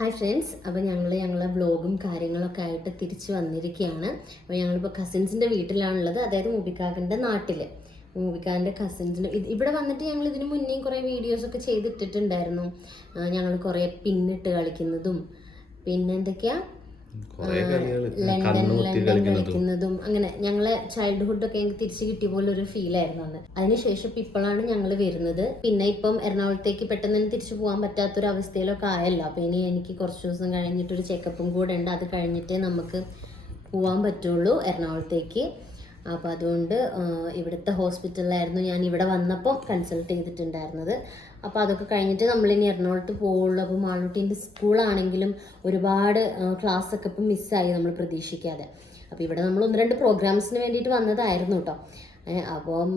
Hi friends, അപ്പോൾ ഞങ്ങളെ വ്ളോഗും കാര്യങ്ങളൊക്കെ ആയിട്ട് തിരിച്ച് വന്നിരിക്കുകയാണ്. അപ്പോൾ ഞങ്ങളിപ്പോൾ കസിൻസിൻ്റെ വീട്ടിലാണുള്ളത്, അതായത് മൂബിക്കാക്കൻ്റെ നാട്ടിൽ. മൂബിക്കാൻ്റെ കസിൻസിൻ്റെ ഇവിടെ വന്നിട്ട് ഞങ്ങൾ ഇതിനു മുന്നേയും കുറേ വീഡിയോസൊക്കെ ചെയ്തിട്ടിട്ടുണ്ടായിരുന്നു. ഞങ്ങൾ കുറേ പിന്നിട്ട് കളിക്കുന്നതും പിന്നെ എന്തൊക്കെയാണ് ലണ്ടൻ കളിക്കുന്നതും അങ്ങനെ ഞങ്ങളെ ചൈൽഡ്ഹുഡൊക്കെ എനിക്ക് തിരിച്ചു കിട്ടിയ പോലെ ഒരു ഫീലായിരുന്നു അന്ന്. അതിനുശേഷം ഇപ്പോഴാണ് ഞങ്ങൾ വരുന്നത്. പിന്നെ ഇപ്പം എറണാകുളത്തേക്ക് പെട്ടെന്ന് തന്നെ തിരിച്ചു പോകാൻ പറ്റാത്തൊരവസ്ഥയിലൊക്കെ ആയല്ലോ. അപ്പോൾ ഇനി എനിക്ക് കുറച്ച് ദിവസം കഴിഞ്ഞിട്ടൊരു ചെക്കപ്പും കൂടെ ഉണ്ട്. അത് കഴിഞ്ഞിട്ടേ നമുക്ക് പോകാൻ പറ്റുള്ളൂ എറണാകുളത്തേക്ക്. അപ്പോൾ അതുകൊണ്ട് ഇവിടുത്തെ ഹോസ്പിറ്റലിലായിരുന്നു ഞാൻ ഇവിടെ വന്നപ്പോൾ കൺസൾട്ട് ചെയ്തിട്ടുണ്ടായിരുന്നത്. അപ്പോൾ അതൊക്കെ കഴിഞ്ഞിട്ട് നമ്മളിനി എറണാകുളത്ത് പോവുള്ളൂ. അപ്പോൾ മാളൂട്ടീൻ്റെ സ്കൂളാണെങ്കിലും ഒരുപാട് ക്ലാസ്സൊക്കെ ഇപ്പം മിസ്സായി നമ്മൾ പ്രതീക്ഷിക്കാതെ. അപ്പോൾ ഇവിടെ നമ്മൾ 1-2 പ്രോഗ്രാംസിന് വേണ്ടിയിട്ട് വന്നതായിരുന്നു കേട്ടോ. അപ്പം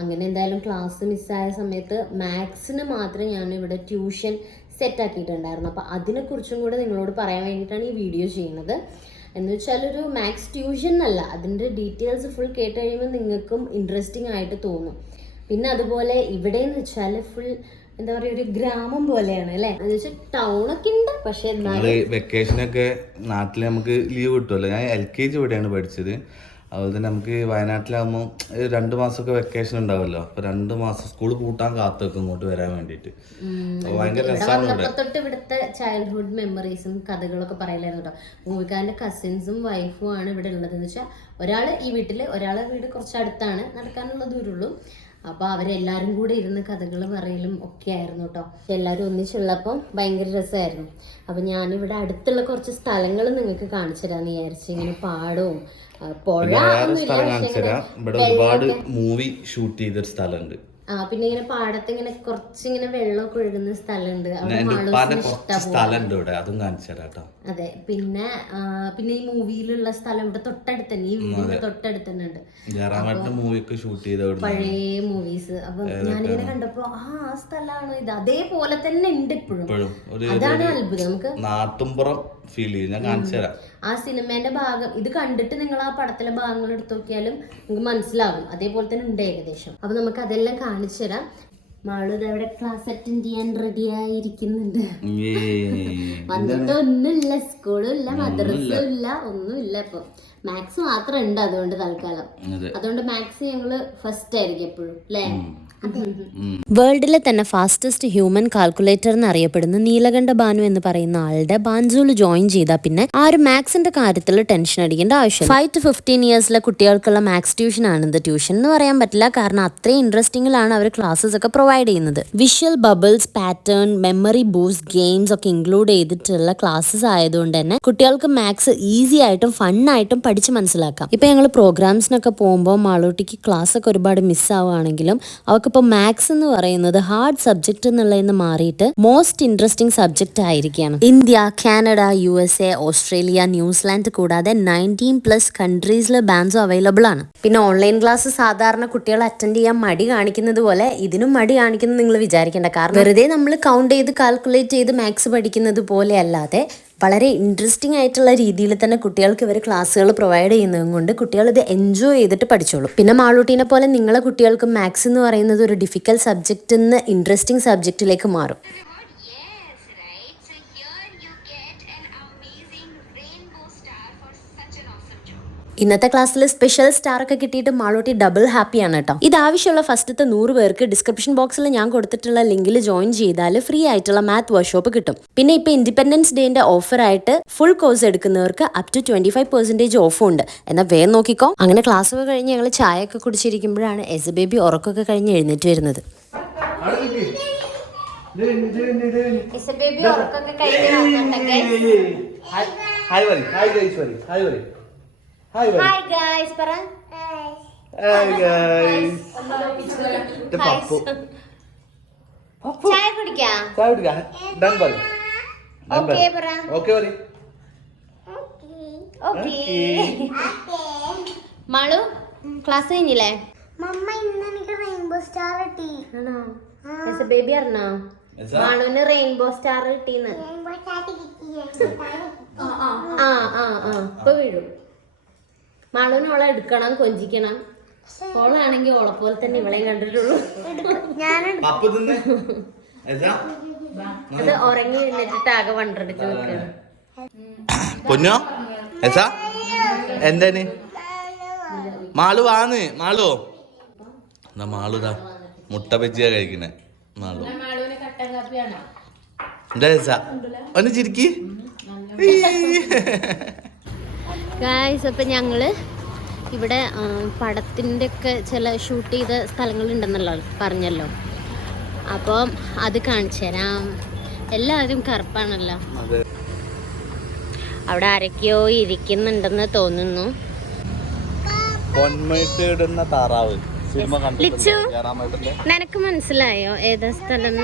അങ്ങനെ എന്തായാലും ക്ലാസ് മിസ്സായ സമയത്ത് മാത്സിന് മാത്രമേ ഞാൻ ഇവിടെ ട്യൂഷൻ സെറ്റാക്കിയിട്ടുണ്ടായിരുന്നു. അപ്പോൾ അതിനെക്കുറിച്ചും കൂടെ നിങ്ങളോട് പറയാൻ വേണ്ടിയിട്ടാണ് ഈ വീഡിയോ ചെയ്യുന്നത്. എന്ന് വെച്ചാൽ ഒരു മാത്സ് ട്യൂഷൻ അല്ല, അതിൻ്റെ ഡീറ്റെയിൽസ് ഫുൾ കേട്ട് കഴിയുമ്പോൾ നിങ്ങൾക്കും ഇൻട്രസ്റ്റിംഗ് ആയിട്ട് തോന്നും. പിന്നെ അതുപോലെ ഇവിടെ എന്ന് വെച്ചാൽ ഫുൾ എന്താ പറയുക, ഒരു ഗ്രാമം പോലെയാണ് അല്ലേ. എന്ന് വെച്ചാൽ ടൗണൊക്കെ ഉണ്ട്, പക്ഷെ വെക്കേഷനൊക്കെ നാട്ടിൽ നമുക്ക് ലീവ് കിട്ടുമല്ലോ. ഞാൻ LKG ഇവിടെയാണ് പഠിച്ചത്. അതുപോലെ തന്നെ നമുക്ക് വയനാട്ടിലാകുമ്പോൾ 2 മാസമൊക്കെ വെക്കേഷൻ ഉണ്ടാവുമല്ലോ. അപ്പോൾ 2 മാസം സ്കൂൾ പൂട്ടാൻ കാത്തൊക്കെ ഇങ്ങോട്ട് വരാൻ വേണ്ടിയിട്ട് ഭയങ്കര രസമാണ്. തൊട്ട് ഇവിടുത്തെ ചൈൽഡ്ഹുഡ് മെമ്മറീസും കഥകളൊക്കെ പറയലായിരുന്നു കേട്ടോ. മൂവിക്കാരൻ്റെ കസിൻസും വൈഫും ആണ് ഇവിടെ ഉള്ളത്. എന്ന് വെച്ചാൽ ഒരാൾ ഈ വീട്ടിൽ, ഒരാളെ വീട് കുറച്ച് അടുത്താണ്, നടക്കാനുള്ള ദൂരമുള്ളൂ. അപ്പോൾ അവരെല്ലാവരും കൂടെ ഇരുന്ന് കഥകൾ പറയലും ഒക്കെ ആയിരുന്നു കേട്ടോ. എല്ലാവരും ഒന്നിച്ചുള്ളപ്പോൾ ഭയങ്കര രസമായിരുന്നു. അപ്പോൾ ഞാനിവിടെ അടുത്തുള്ള കുറച്ച് സ്ഥലങ്ങൾ നിങ്ങൾക്ക് കാണിച്ചു തരാമെന്ന് വിചാരിച്ചു. ഇങ്ങനെ പാടവും ഇവിടെ ഒരുപാട് മൂവി ഷൂട്ട് ചെയ്തൊരു സ്ഥലമുണ്ട്. പിന്നെ ഇങ്ങനെ പാടത്ത് ഇങ്ങനെ കുറച്ചിങ്ങനെ വെള്ളമൊക്കെ ഒഴുകുന്ന സ്ഥലമുണ്ട്. അതെ, പിന്നെ ഈ മൂവിയിലുള്ള സ്ഥലം ഇവിടെ തൊട്ടടുത്ത് തന്നെ, ഈ വീടിന്റെ തൊട്ടടുത്ത് തന്നെ ഉണ്ട് പഴയ മൂവീസ്. അപ്പൊ ഞാനിങ്ങനെ കണ്ടപ്പോ ആ സ്ഥലമാണോ ഇത്, അതേപോലെ തന്നെ ഉണ്ട് ഇപ്പോഴും. അതാണ് അത്ഭുതം. നമുക്ക് നാട്ടുംപുറം ഫീൽ ചെയ്യും. ഞാൻ കാണിച്ചു തരാം. ആ സിനിമേന്റെ ഭാഗം ഇത് കണ്ടിട്ട് നിങ്ങൾ ആ പടത്തിലെ ഭാഗങ്ങൾ എടുത്തു നോക്കിയാലും നിങ്ങൾക്ക് മനസ്സിലാവും, അതേപോലെ തന്നെ ഉണ്ട് ഏകദേശം. അപ്പൊ നമുക്ക് അതെല്ലാം കാണിച്ചു തരാം. മാളു അവിടെ ക്ലാസ് അറ്റൻഡ് ചെയ്യാൻ റെഡി ആയിരിക്കുന്നുണ്ട്. വന്നിട്ട് ഒന്നുമില്ല, സ്കൂളും ഇല്ല, മദ്രസും ഇല്ല, ഒന്നുമില്ല. ഇപ്പൊ മാത്സ് മാത്രം ഉണ്ട്. അതുകൊണ്ട് തൽക്കാലം അതുകൊണ്ട് മാത്സ് ഞങ്ങള് ഫസ്റ്റ് ആയിരിക്കും എപ്പോഴും അല്ലേ. വേൾഡിലെ തന്നെ ഫാസ്റ്റസ്റ്റ് ഹ്യൂമൻ കാൽക്കുലേറ്റർ എന്നറിയപ്പെടുന്ന നീലകണ്ഠ ബാനു എന്ന് പറയുന്ന ആളുടെ ബാൻസൂല് ജോയിൻ ചെയ്താൽ പിന്നെ ആ ഒരു മാത്സിന്റെ കാര്യത്തിൽ ടെൻഷൻ അടിക്കേണ്ട ആവശ്യം. 5 to 15 ഇയേഴ്സിലെ കുട്ടികൾക്കുള്ള മാത്സ് ട്യൂഷൻ ആണ് ഇത്. ട്യൂഷൻ എന്ന് പറയാൻ പറ്റില്ല, കാരണം അത്രയും ഇൻട്രസ്റ്റിംഗിലാണ് അവർ ക്ലാസ്സസ് ഒക്കെ പ്രൊവൈഡ് ചെയ്യുന്നത്. Visual bubbles, pattern, memory boost, games ഒക്കെ ഇൻക്ലൂഡ് ചെയ്തിട്ടുള്ള ക്ലാസ്സസ് ആയതുകൊണ്ട് തന്നെ കുട്ടികൾക്ക് മാത്സ് ഈസി ആയിട്ടും ഫണ്ണായിട്ടും പഠിച്ച് മനസ്സിലാക്കാം. ഇപ്പൊ ഞങ്ങൾ പ്രോഗ്രാംസിനൊക്കെ പോകുമ്പോൾ മാളൂട്ടിക്ക് ക്ലാസ് ഒക്കെ ഒരുപാട് മിസ്സാവുകയാണെങ്കിലും അവർക്ക് ഇപ്പോൾ മാത്സ് എന്ന് പറയുന്നത് ഹാർഡ് സബ്ജക്ട് എന്നുള്ളതെന്ന് മാറിയിട്ട് മോസ്റ്റ് ഇൻട്രസ്റ്റിംഗ് സബ്ജക്റ്റ് ആയിരിക്കുകയാണ്. India, Canada, USA, Australia, New Zealand കൂടാതെ 19+ കൺട്രീസിൽ ബാൻസും അവൈലബിൾ ആണ്. പിന്നെ ഓൺലൈൻ ക്ലാസ് സാധാരണ കുട്ടികൾ അറ്റൻഡ് ചെയ്യാൻ മടി കാണിക്കുന്നത് പോലെ ഇതിനും മടി കാണിക്കുന്നത് നിങ്ങൾ വിചാരിക്കേണ്ട. കാരണം വെറുതെ നമ്മൾ കൗണ്ട് ചെയ്ത് കാൽക്കുലേറ്റ് ചെയ്ത് മാത്സ് പഠിക്കുന്നത് പോലെ അല്ലാതെ വളരെ ഇൻട്രസ്റ്റിംഗ് ആയിട്ടുള്ള രീതിയിൽ തന്നെ കുട്ടികൾക്ക് ഇവർ ക്ലാസ്സുകൾ പ്രൊവൈഡ് ചെയ്യുന്നതും കൊണ്ട് കുട്ടികൾ ഇത് എൻജോയ് ചെയ്തിട്ട് പഠിച്ചോളും. പിന്നെ മാളൂട്ടീനെ പോലെ നിങ്ങളെ കുട്ടികൾക്ക് മാത്സ് എന്ന് പറയുന്നത് ഒരു ഡിഫിക്കൽട്ട് സബ്ജക്റ്റ് നിന്ന് ഇൻട്രസ്റ്റിംഗ് സബ്ജക്റ്റിലേക്ക് മാറും. ഇന്നത്തെ ക്ലാസ്സിൽ സ്പെഷ്യൽ സ്റ്റാർ ഒക്കെ കിട്ടിയിട്ട് മാളൂട്ടി ഡബിൾ ഹാപ്പിയാണ് കേട്ടോ. ഇത് ആവശ്യമുള്ള ഫസ്റ്റത്തെ 100 പേർക്ക് ഡിസ്ക്രിപ്ഷൻ ബോക്സിൽ ഞാൻ കൊടുത്തിട്ടുള്ള ലിങ്കിൽ ജോയിൻ ചെയ്താൽ ഫ്രീ ആയിട്ടുള്ള മാത്ത് വർക്ക്ഷോപ്പ് കിട്ടും. പിന്നെ ഇപ്പൊ ഇൻഡിപെൻഡൻസ് ഡേന്റെ ഓഫർ ആയിട്ട് ഫുൾ കോഴ്സ് എടുക്കുന്നവർക്ക് up to 25% ഓഫും ഉണ്ട്. എന്നാൽ വേഗം നോക്കിക്കോ. അങ്ങനെ ക്ലാസ് ഒക്കെ കഴിഞ്ഞ് ഞങ്ങൾ ചായ ഒക്കെ കുടിച്ചിരിക്കുമ്പോഴാണ് എസ് ബേബി ഉറക്കമൊക്കെ കഴിഞ്ഞ് എഴുന്നേറ്റ് വരുന്നത്. Hi guys, പറ. Hi guys. ചായ കുടിക്കാം. Done പറ. Okay പറ. Okay പറ. Okay. മാളു ക്ലാസ് കഴിഞ്ഞില്ലേ? മമ്മ ഇന്ന് എനിക്ക് റെയിൻബോ സ്റ്റാർ കിട്ടി. ആണോ? എസ് ബേബി അറിഞ്ഞോ? മാളുവിന് റെയിൻബോ സ്റ്റാർ കിട്ടിന്ന്. റെയിൻബോ സ്റ്റാർ കിട്ടി. ഇപ്പൊ വീഴും. മാളുവിന് ഓളെ എടുക്കണം, കൊഞ്ചിക്കണം. ഓളാണെങ്കിൽ ഓളെ പോലെ തന്നെ ഇവളെയും കണ്ടിട്ടുള്ളൂ. അത് ഉറങ്ങി എഴുന്നേറ്റിട്ട് ആകെ വണ്ടടിച്ച് നിൽക്കുകയാണ്. പൊന്നോ എസാ എന്താണ് മാളു വാന്ന് മാളു എന്നാ മാളുതാ മുട്ട ബജ്ജിയാ കഴിക്കണേ മാളു എന്താ എസാ ഒന്ന് ചിരിക്കി. ഗായ്സ് അപ്പം ഞങ്ങള് ഇവിടെ പടത്തിൻ്റെ ഒക്കെ ചില ഷൂട്ട് ചെയ്ത സ്ഥലങ്ങളുണ്ടെന്നല്ലോ പറഞ്ഞല്ലോ. അപ്പം അത് കാണിച്ചു തരാം. എല്ലാവരും കറുപ്പാണല്ലോ. അവിടെ ആരൊക്കെയോ ഇരിക്കുന്നുണ്ടെന്ന് തോന്നുന്നു. താറാവ് ലിച്ചു, നിനക്ക് മനസ്സിലായോ ഏതാ സ്ഥലം?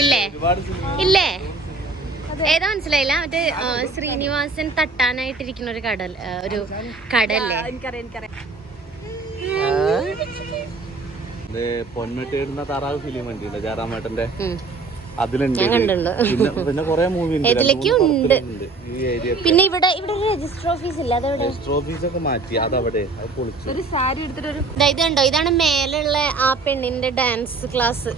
ഇല്ലേ ഇല്ലേ ഏതാ മനസ്സിലായില്ല. മറ്റേ ശ്രീനിവാസൻ തട്ടാനായിട്ടിരിക്കുന്ന ഒരു കടല്ലേ? പൊന്മേട്ടിടുന്ന താറാവ് ഫിലിം ഉണ്ട് ജയറാമേട്ടന്റെ, അതിലുണ്ട്. പിന്നെ കൊറേ മൂവി ഉണ്ട്. പിന്നെ ഇവിടെ രജിസ്റ്റർ ഓഫീസ് ഇല്ല, രജിസ്റ്റർ ഓഫീസൊക്കെ മാറ്റി അതവിടെ ഇത് കണ്ടോ, ഇതാണ് മേലുള്ള ആ പെണ്ണിന്റെ ഡാൻസ് ക്ലാസ്,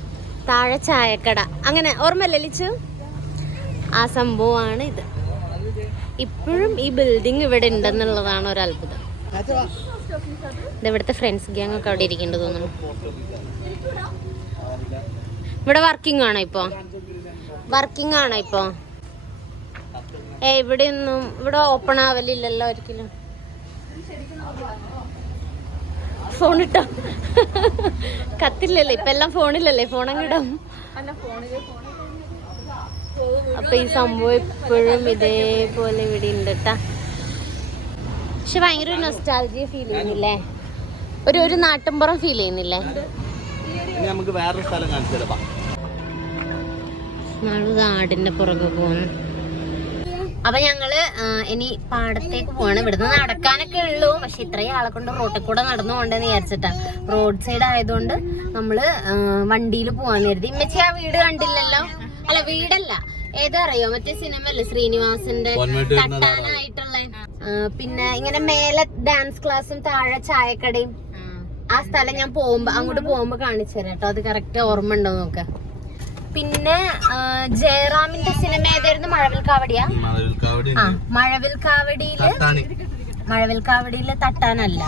താഴെ ചായക്കട. അങ്ങനെ ഓർമ്മല്ലേ ലിച്ചു? ആ സംഭവമാണ് ഇത്. ഇപ്പോഴും ഈ ബിൽഡിംഗ് ഇവിടെ ഉണ്ടെന്നുള്ളതാണ് ഒരു അത്ഭുതം. ഇവിടുത്തെ ഫ്രണ്ട്സ് ഗ്യാങ് ഒക്കെ അവിടെ ഇരിക്കേണ്ടത് തോന്നുന്നു. ഇവിടെ വർക്കിംഗ് ആണോ ഇപ്പൊ? ഇവിടെയൊന്നും ഇവിടെ ഓപ്പൺ ആവലില്ലല്ലോ ഒരിക്കലും. ഫോണിട്ടോ കത്തില്ലല്ലേ ഇപ്പൊ, എല്ലാം ഫോണിലല്ലേ, ഫോണങ്ങിടും. അപ്പൊ ഈ സംഭവം ഇപ്പോഴും ഇതേപോലെ ഇവിടെ ഉണ്ട് കേട്ടാ. പക്ഷെ ഭയങ്കര ഒരു നൊസ്റ്റാൾജിയ ഫീൽ ചെയ്യുന്നില്ലേ? ഒരു നാട്ടിൻപുറം ഫീൽ ചെയ്യുന്നില്ലേ? നമുക്ക് വേറൊരു സ്ഥലം കാണിച്ചു. നാടിന്റെ പുറകെ പോകുന്നു. അപ്പൊ ഞങ്ങള് ഇനി പാടത്തേക്ക് പോവാണ്. ഇവിടുന്ന് നടക്കാനൊക്കെ ഉള്ളൂ, പക്ഷെ ഇത്രയും ആളെ കൊണ്ട് റോട്ടിൽ കൂടെ നടന്നു പോകണ്ടെന്ന് വിചാരിച്ചിട്ടാ. റോഡ് സൈഡ് ആയതുകൊണ്ട് നമ്മള് വണ്ടിയിൽ പോവാന്ന് കരുതി. ഇമ്മച്ചി ആ വീട് കണ്ടില്ലല്ലോ? അല്ല വീടല്ല, ഏതാ അറിയോ? മറ്റേ സിനിമ അല്ലേ ശ്രീനിവാസന്റെ തട്ടാനായിട്ടുള്ള. പിന്നെ ഇങ്ങനെ മേലെ ഡാൻസ് ക്ലാസ്സും താഴെ ചായക്കടയും. ആ സ്ഥലം ഞാൻ അങ്ങോട്ട് പോകുമ്പോ കാണിച്ചു തരാം കേട്ടോ. അത് കറക്റ്റ് ഓർമ്മ ഉണ്ടോ നോക്ക. പിന്നെ ജയറാമിന്റെ സിനിമ ഏതായിരുന്നു? മഴവിൽക്കാവടിയാ? ആ, മഴവിൽക്കാവടിയില് തട്ടാനല്ല,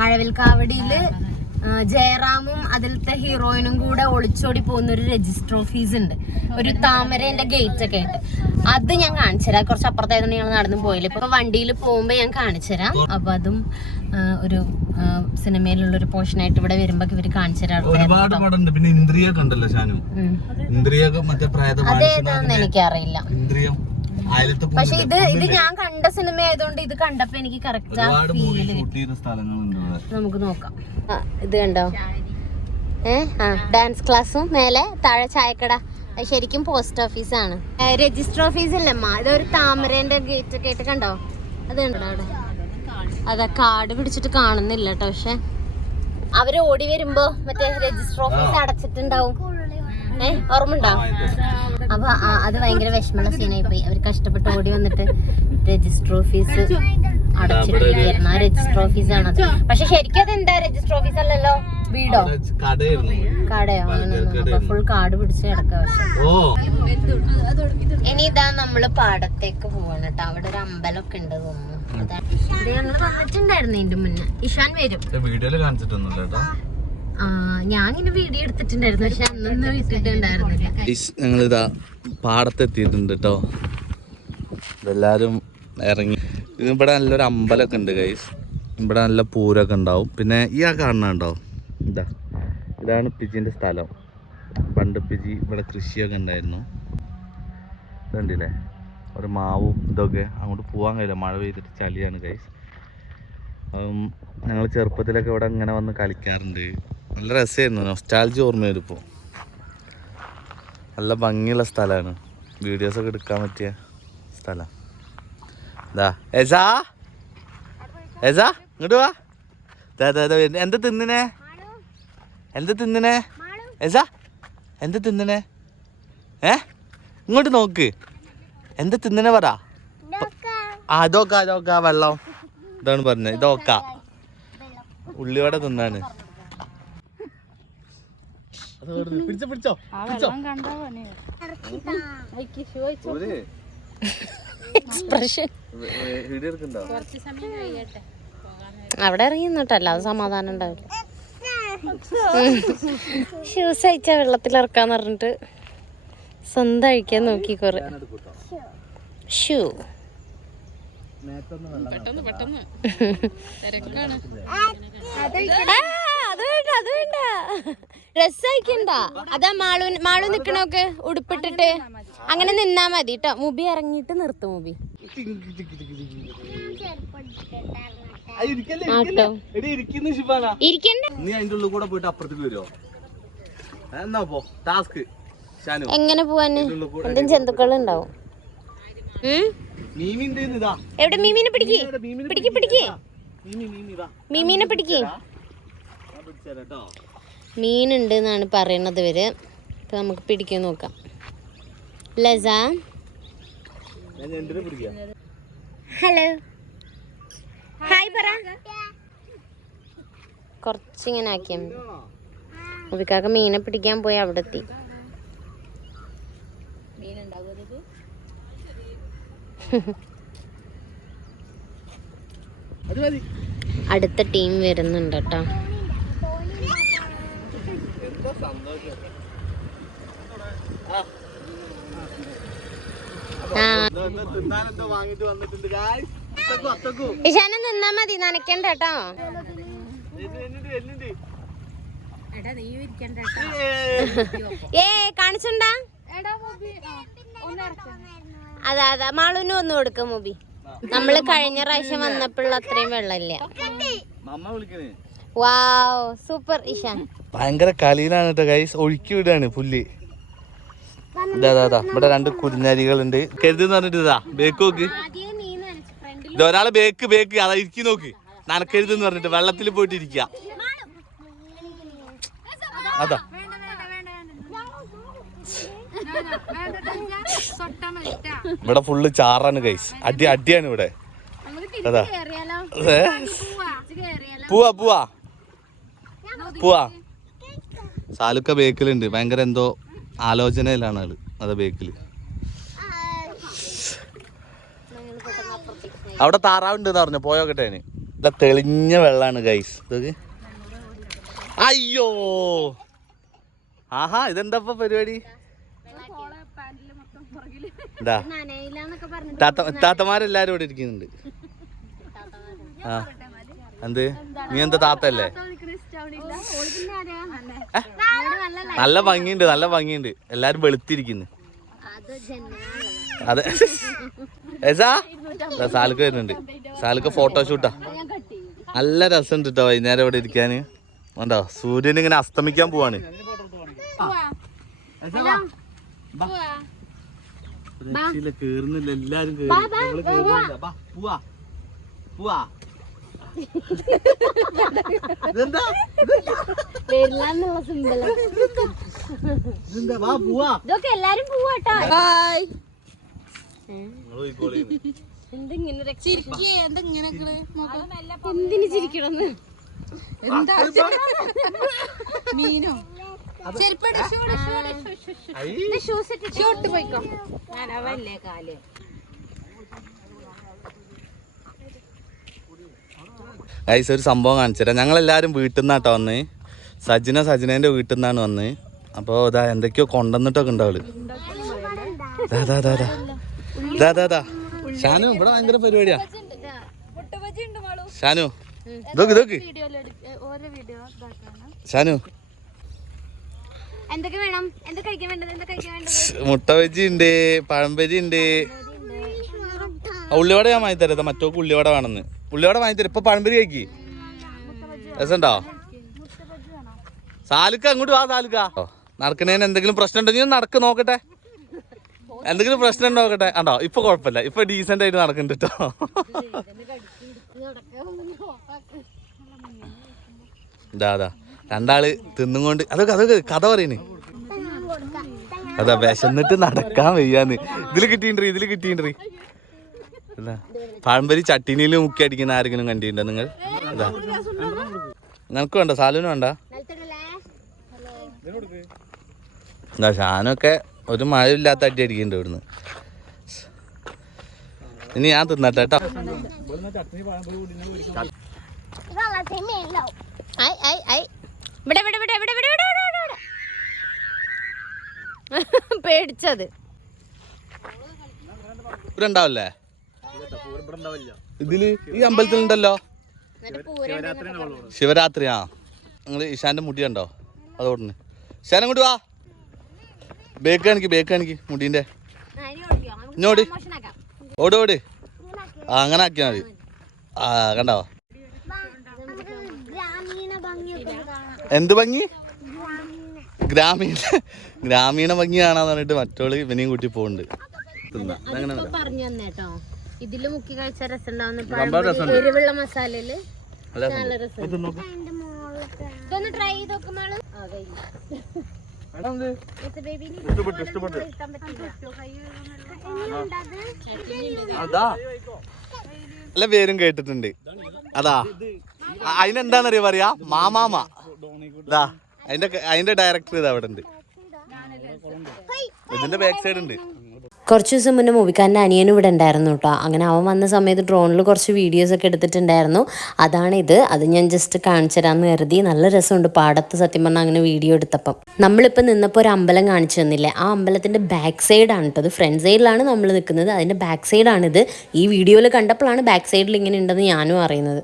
മഴവിൽക്കാവടിയില് ജയറാമും അതിലത്തെ ഹീറോയിനും കൂടെ ഒളിച്ചോടി പോകുന്ന ഒരു രജിസ്റ്റർ ഓഫീസ് ഉണ്ട്, ഒരു താമരന്റെ ഗേറ്റ് ഒക്കെ ആയിട്ട്. അത് ഞാൻ കാണിച്ചുതരാം. കുറച്ച് അപ്പുറത്തായതുകൊണ്ട് ഞങ്ങൾ നടന്നു പോയില്ല. ഇപ്പൊ വണ്ടിയിൽ പോകുമ്പോ ഞാൻ കാണിച്ചുതരാം. അപ്പൊ അതും ഒരു സിനിമയിലുള്ള ഒരു പോർഷൻ ആയിട്ട് ഇവിടെ വരുമ്പോ ഇവര് കാണിച്ചുതരാം. പിന്നെ ഇന്ദ്രിയ കണ്ടല്ലോ ഷാനു, അതേതാന്ന് എനിക്കറിയില്ല. പക്ഷെ ഇത് ഞാൻ കണ്ട സിനിമ ആയതുകൊണ്ട് ഇത് കണ്ടപ്പോ എനിക്ക് കറക്റ്റ് ഫീൽ കിട്ടി. നമുക്ക് നോക്കാം. ഇത് കണ്ടോ? ഡാൻസ് ക്ലാസ്സും മേലെ താഴെ ചായക്കട. ശരിക്കും പോസ്റ്റ് ഓഫീസാണ്, രജിസ്റ്റർ ഓഫീസ് ഇല്ലമ്മ. ഇതൊരു താമരേന്റെ ഗേറ്റ് ഒക്കെ ആയിട്ട് കണ്ടോ? അത് കണ്ടോ അവിടെ? അതാ കാർഡ് പിടിച്ചിട്ട് കാണുന്നില്ല കേട്ടോ. പക്ഷെ അവര് ഓടി വരുമ്പോ മറ്റേ രജിസ്റ്റർ ഓഫീസ് അടച്ചിട്ടുണ്ടാവും. ഓർമ്മണ്ടാവും. അപ്പൊ അത് ഭയങ്കര വിഷമമുള്ള സീനായി പോയി. അവർ കഷ്ടപ്പെട്ട് ഓടി വന്നിട്ട് രജിസ്റ്റർ ഓഫീസ് അടച്ചിട്ടില്ലായിരുന്നു. ആ രജിസ്റ്റർ ഓഫീസാണത്. പക്ഷെ ശരിക്കും അതെന്താ രജിസ്റ്റർ ഓഫീസ് അല്ലല്ലോ, വീടോ കടയോ അങ്ങനെയൊന്നും. അപ്പൊ ഫുൾ കാർഡ് പിടിച്ച് കിടക്കുക. ഇനി ഇതാ നമ്മള് പാടത്തേക്ക് പോവാണ് കേട്ടോ. അവിടെ ഒരു അമ്പലമൊക്കെ ഉണ്ട് തോന്നുന്നു. ഞങ്ങള് വന്നിട്ടുണ്ടായിരുന്നു ഇതിന്റെ മുന്നേ. ഇഷാൻ വരും. ഞാനിങ്ങനെ വീഡിയോ എടുത്തിട്ടുണ്ടായിരുന്നു, പക്ഷെ അന്നൊന്നും ഇട്ടിട്ടുണ്ടായിരുന്നില്ല. ഞങ്ങളിതാ പാടത്തെത്തിയിട്ടുണ്ട് കേട്ടോ. എല്ലാരും ഇറങ്ങി. ഇവിടെ നല്ലൊരു അമ്പലമൊക്കെ ഉണ്ട് ഗൈസ്. ഇവിടെ നല്ല പൂരമൊക്കെ ഉണ്ടാവും. പിന്നെ ഈ കാണുന്നുണ്ടോ? ഇതാണ് പിജിന്റെ സ്ഥലം. പണ്ട് പിജി ഇവിടെ കൃഷിയൊക്കെ ഉണ്ടായിരുന്നു. ഇതുണ്ടല്ലേ ഒരു മാവും ഇതൊക്കെ. അങ്ങോട്ട് പോകാൻ കഴിയില്ല, മഴ പെയ്തിട്ട് ചളിയാണ് ഗൈസ്. ഞങ്ങൾ ചെറുപ്പത്തിലൊക്കെ ഇവിടെ ഇങ്ങനെ വന്ന് കളിക്കാറുണ്ട്. നല്ല രസമായിരുന്നു, നൊസ്റ്റാൾജി ഓർമ്മ വരും. ഇപ്പോൾ നല്ല ഭംഗിയുള്ള സ്ഥലമാണ്, വീഡിയോസൊക്കെ എടുക്കാൻ പറ്റിയ സ്ഥലം. എസാ ഇങ്ങോട്ട് വാ. എന്താ തിന്നിനെ? എസാ എന്താ തിന്നിനെ? ഇങ്ങോട്ട് നോക്ക്. എന്താ തിന്നിനെ പറ. അതൊക്കെ വെള്ളം ഇതാണ് പറഞ്ഞത്. ഇതൊക്ക ഉള്ളിവട തിന്നാണ്. പിടിച്ചോ അവിടെ ഇറങ്ങിന്നോട്ടല്ല, അത് സമാധാനം ഉണ്ടാവില്ല. ഷൂസ് അയച്ചാ വെള്ളത്തിലിറക്കാന്ന് പറഞ്ഞിട്ട് സ്വന്തം അഴിക്കാൻ നോക്കി കൊറേ. ഷൂ അത് വേണ്ട ഡ്രസ് അയക്കണ്ട. അതാ മാളു നിക്കണോക്ക് ഉടുപ്പിട്ടിട്ട് അങ്ങനെ നിന്നാ മതി കേട്ടോ. മുബി ഇറങ്ങിയിട്ട് നിർത്തും. മുബി എങ്ങനെ പോവാന്? എന്തും ജന്തുക്കളുണ്ടാവും. എവിടെ മീമീനെ പിടിക്ക്. മീമീനെ പിടിക്ക്. മീനുണ്ട് എന്നാണ് പറയണത് ഇവര്. ഇപ്പൊ നമുക്ക് പിടിക്കാൻ നോക്കാം. ലസ ഹലോ ഹായ് പറ. കുറച്ചിങ്ങനെ ആക്കിയാ മതി. മുബിക്കാക്ക മീനെ പിടിക്കാൻ പോയി അവിടെ എത്തി. അടുത്ത ടീം വരുന്നുണ്ട് കേട്ടോ. ഇഷാന നിന്നാ മതി, നനയ്ക്കണ്ട കേട്ടോ. കാണിച്ചണ്ടാ. അതാ മാളൂന് ഒന്ന് കൊടുക്ക മുബി. നമ്മള് കഴിഞ്ഞ പ്രാവശ്യം വന്നപ്പോഴുള്ള അത്രയും വെള്ളമില്ല. Wow super Ishan. ഭയങ്കര കളിയിലാണ് കേട്ടോ ഗൈസ്. ഒഴുക്കി വിടാണ് പുല്ല്. ഇതാ ഇവിടെ 2 കുഞ്ഞരികളുണ്ട്. കരുതെന്ന് പറഞ്ഞിട്ട് ഇതാ ബേക്ക് നോക്ക്. ഒരാള് ബേക്ക് അതാ ഇരിക്കി നോക്ക്. നനക്കരുതെന്ന് പറഞ്ഞിട്ട് വെള്ളത്തിൽ പോയിട്ട് ഇരിക്കുക. അതാ ഇവിടെ ഫുള്ള് ചാറാണ് ഗൈസ്. അടിയാണ് ഇവിടെ. അതാ പോവാ. സാലുക്ക ബേക്കിലുണ്ട്. ഭയങ്കര എന്തോ ആലോചനയിലാണ് ആള്. അതാ ബേക്കില്. അവിടെ താറാവുണ്ട് എന്ന് പറഞ്ഞു. പോയോക്കട്ടെ. ഇവിടെ തെളിഞ്ഞ വെള്ളാണ് ഗൈസ്. ഇതൊക്കെ അയ്യോ ആഹാ ഇതെന്താ പരിപാടി? എന്താ താത്തമാരെല്ലാരും ഇവിടെ ഇരിക്കുന്നുണ്ട്. ആ എന്ത് നീ എന്താ താത്തല്ലേ? നല്ല ഭംഗിയുണ്ട്. എല്ലാരും വെളുത്തിരിക്കുന്നു. അതെ സാലുക്ക് വരുന്നുണ്ട്. സാലുക്ക് ഫോട്ടോഷൂട്ടാ. നല്ല രസമുണ്ട് കേട്ടോ വൈകുന്നേരം ഇവിടെ ഇരിക്കാന്. ഉണ്ടോ സൂര്യൻ ഇങ്ങനെ അസ്തമിക്കാൻ പോവാണ്. കേറുന്നില്ല എല്ലാരും. എന്തിനു ചിരിക്കണമെന്ന് മീനോ പോയിക്കോ. ഗൈസ് ഒരു സംഭവം കാണിച്ചുതരാം. ഞങ്ങളെല്ലാവരും വീട്ടിൽ നിന്നാട്ടോ വന്ന്. സജിനേൻ്റെ വീട്ടിൽ നിന്നാണ് വന്ന്. അപ്പോൾ ഇതാ എന്തൊക്കെയോ കൊണ്ടുവന്നിട്ടൊക്കെ ഉണ്ടാവുള്ളു. ഷാനു ഇവിടെ ഭയങ്കര പരിപാടിയാ. ഷാനു ഇതൊക്കെ ഷാനു എന്തൊക്കെ വേണം? എന്താ കഴിക്കാൻ വേണ്ടത്? മുട്ട ബജി ഉണ്ട്, പഴംപൊരി ഉണ്ട്. ഉള്ളിവട ഞാൻ വാങ്ങി തരാം. മറ്റോക്ക് ഉള്ളിവട വേണമെന്ന്. ഉള്ളിവട വാങ്ങി തരാം. ഇപ്പൊ പഴംപൊരി കഴിക്കി. രസമുണ്ടോ? സാലുക്ക അങ്ങോട്ട് വാ. സാലുക്ക നടക്കുന്നതിന് എന്തെങ്കിലും പ്രശ്നം ഉണ്ടോ? നീ നടക്ക് നോക്കട്ടെ. എന്തെങ്കിലും പ്രശ്നം നോക്കട്ടെ. ആണ്ടോ ഇപ്പൊ കുഴപ്പമില്ല. ഇപ്പൊ ഡീസന്റ് ആയിട്ട് നടക്കുന്നുണ്ട് കേട്ടോ. ഇതാ രണ്ടാള് തിന്നും കൊണ്ട് അതൊക്കെ കഥ പറയുന്നേ. അതാ വിശന്നിട്ട് നടക്കാൻ വയ്യാന്ന്. ഇതില് കിട്ടിയിട്ടുണ്ട്. പഴംപൊരി ചട്ടിനിയിൽ മുക്കി അടിക്കുന്ന ആരെങ്കിലും കണ്ടിട്ടുണ്ടോ നിങ്ങൾ? ഇതാ നിനക്ക് വേണ്ട, സാലുവിന് വേണ്ട. എന്താ ഷാനൊക്കെ ഒരു മഴയില്ലാത്ത അടി അടിക്കുന്നുണ്ട് ഇവിടുന്ന്. ഇനി ഞാൻ തിന്നട്ടെ കേട്ടോ. പേടിച്ചത് ഉണ്ടാവല്ലേ ഇതില്? ഈ അമ്പലത്തിലുണ്ടല്ലോ ശിവരാത്രി. ആ നിങ്ങൾ ഇഷാന്റെ മുടി ഉണ്ടോ? അതോടനെ ഇഷാൻ അങ്ങോട്ട് വാ. ബേക്ക് കാണിക്ക് മുടീന്റെ. ഇങ്ങോട്ട് ഓട്. ആ അങ്ങനെ ആക്കിയാ മതി. ആ കണ്ടോ എന്ത് ഭംഗി? ഗ്രാമീണ ഭംഗി കാണാന്ന് പറഞ്ഞിട്ട് മറ്റോള് ഇവനെയും കൂട്ടി പോകുന്നുണ്ട്. പറഞ്ഞു തന്നേട്ടോ, ഇതില് മുക്കി കഴിച്ച രസം എരിവുള്ള മസാലയില് നല്ല രസം. ഇതൊന്ന് ട്രൈ ചെയ്ത് നോക്കുമ്പോൾ നല്ല പേരും കേട്ടിട്ടുണ്ട്. അതാ അതിനെന്താന്നറിയ പറയാ, മാമാമ. ഇതാ അതിന്റെ ഡയറക്ടർ ഇത് അവിടെ ഉണ്ട്. ഇതിന്റെ ബാക്ക് സൈഡ് ഉണ്ട്. കുറച്ച് ദിവസം മുന്നേ മൂവിക്കാരൻ്റെ അനിയനും ഇവിടെ ഉണ്ടായിരുന്നു കേട്ടോ. അങ്ങനെ അവൻ വന്ന സമയത്ത് ഡ്രോണിൽ കുറച്ച് വീഡിയോസൊക്കെ എടുത്തിട്ടുണ്ടായിരുന്നു. അതാണിത്. അത് ഞാൻ ജസ്റ്റ് കാണിച്ചു തരാമെന്ന് കരുതി. നല്ല രസമുണ്ട് പാടത്ത് സത്യം പറഞ്ഞാൽ അങ്ങനെ വീഡിയോ എടുത്തപ്പം. നമ്മളിപ്പോൾ നിന്നപ്പോൾ ഒരു അമ്പലം കാണിച്ചു തന്നില്ലേ, ആ അമ്പലത്തിൻ്റെ ബാക്ക് സൈഡാണ് കേട്ടോ. അത് ഫ്രണ്ട് സൈഡിലാണ് നമ്മൾ നിൽക്കുന്നത്, അതിൻ്റെ ബാക്ക് സൈഡാണിത്. ഈ വീഡിയോയിൽ കണ്ടപ്പോഴാണ് ബാക്ക് സൈഡിൽ ഇങ്ങനെ ഉണ്ടെന്ന് ഞാനും അറിയുന്നത്.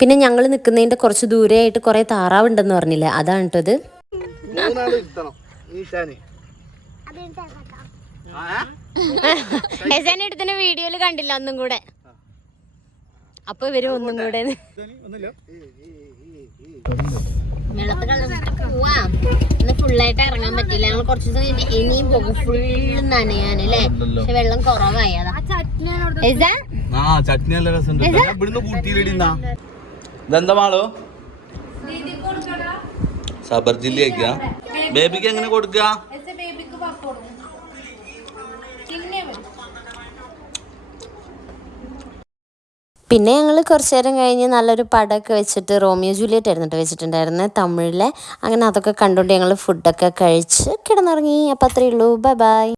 പിന്നെ ഞങ്ങൾ നിൽക്കുന്നതിൻ്റെ കുറച്ച് ദൂരെയായിട്ട് കുറേ താറാവുണ്ടെന്ന് പറഞ്ഞില്ലേ, അതാണ് കേട്ടത്. എടുത്തിന് വീഡിയോയിൽ കണ്ടില്ല ഒന്നും കൂടെ. അപ്പൊ ഇവര് ഒന്നും കൂടെ ഇന്ന് ഫുള്ളായിട്ട് ഇറങ്ങാൻ പറ്റില്ല. ഞങ്ങൾ കുറച്ച് ദിവസം കഴിഞ്ഞിട്ട് ഇനിയും പോകും ഫുള്ള് നനയാനല്ലേ. പക്ഷെ വെള്ളം കുറവായി. ഇതെന്താ മാളോ? സബർ ജില്ലി ആക്കിയാ ബേബിക്ക് എങ്ങനെ കൊടുക്കുക? പിന്നെ ഞങ്ങൾ കുറച്ച് നേരം കഴിഞ്ഞ് നല്ലൊരു പടമൊക്കെ വെച്ചിട്ട്, റോമിയോ ജൂലിയറ്റ് ആയിരുന്നു വെച്ചിട്ടുണ്ടായിരുന്നത് തമിഴിലെ. അങ്ങനെ അതൊക്കെ കണ്ടുകൊണ്ട് ഞങ്ങൾ ഫുഡൊക്കെ കഴിച്ച് കിടന്നുറങ്ങി. അപ്പം അത്രയേ ഉള്ളൂ. Bye bye.